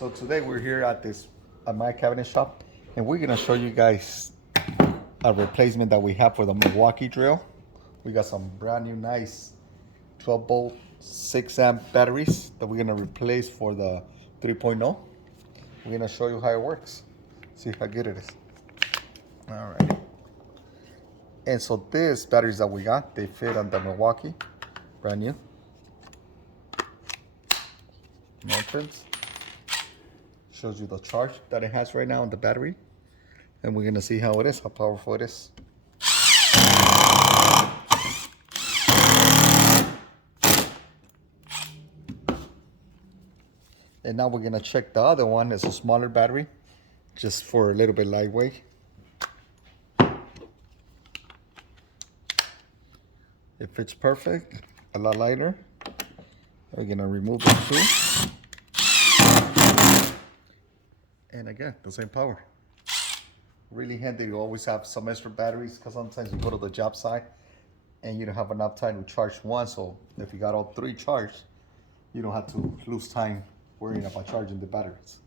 So today we're here at my cabinet shop, and we're gonna show you guys a replacement that we have for the Milwaukee drill. We got some brand new nice 12 volt 6 amp batteries that we're gonna replace for the 3.0. We're gonna show you how it works. See how good it is. All right. And so these batteries that we got, they fit on the Milwaukee, brand new. No prints. Shows you the charge that it has right now on the battery, and we're gonna see how it is, how powerful it is. And now we're gonna check the other one. It's a smaller battery, just for a little bit lightweight. It fits perfect, a lot lighter. We're gonna remove the two. And again, the same power. Really handy to always have some extra batteries, because sometimes you go to the job site and you don't have enough time to charge one. So if you got all three charged, you don't have to lose time worrying about charging the batteries.